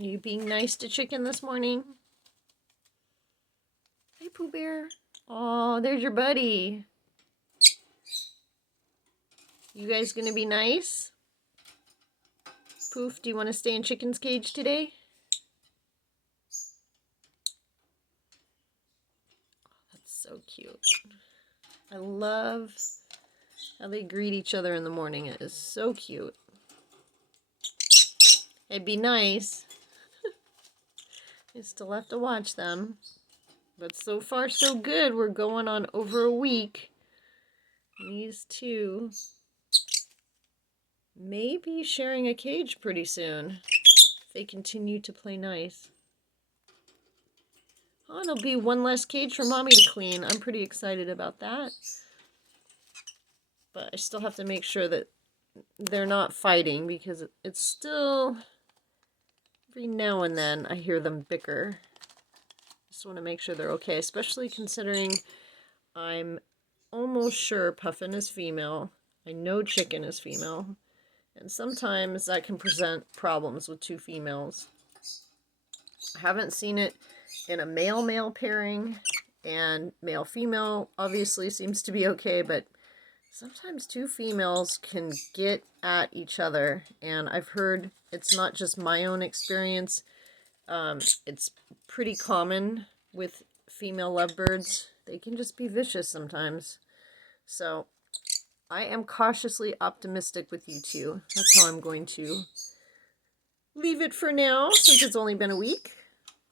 Are you being nice to Chicken this morning? Hey, Pooh Bear. Oh, there's your buddy. You guys gonna be nice? Poof, do you want to stay in Chicken's cage today? That's so cute. I love how they greet each other in the morning. It is so cute. It'd be nice. You still have to watch them. But so far, so good. We're going on over a week. These two may be sharing a cage pretty soon if they continue to play nice. Oh, there'll be one less cage for Mommy to clean. I'm pretty excited about that. But I still have to make sure that they're not fighting because it's still... Every now and then I hear them bicker. Just want to make sure they're okay, especially considering I'm almost sure Puffin is female. I know Chicken is female. And sometimes that can present problems with two females. I haven't seen it in a male-male pairing, and male-female obviously seems to be okay, but sometimes two females can get at each other, and I've heard it's not just my own experience. It's pretty common with female lovebirds. They can just be vicious sometimes. So I am cautiously optimistic with you two. That's how I'm going to leave it for now, since it's only been a week.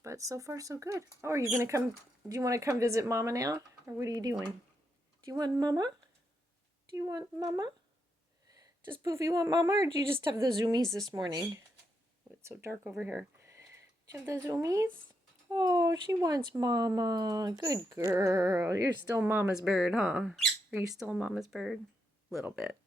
But so far, so good. Oh, are you going to come? Do you want to come visit Mama now? Or what are you doing? Do you want Mama? Do you want Mama? Does Poofy want Mama, or do you just have the zoomies this morning? Oh, it's so dark over here. Do you have the zoomies? Oh, she wants Mama. Good girl. You're still Mama's bird, huh? Are you still Mama's bird? Little bit.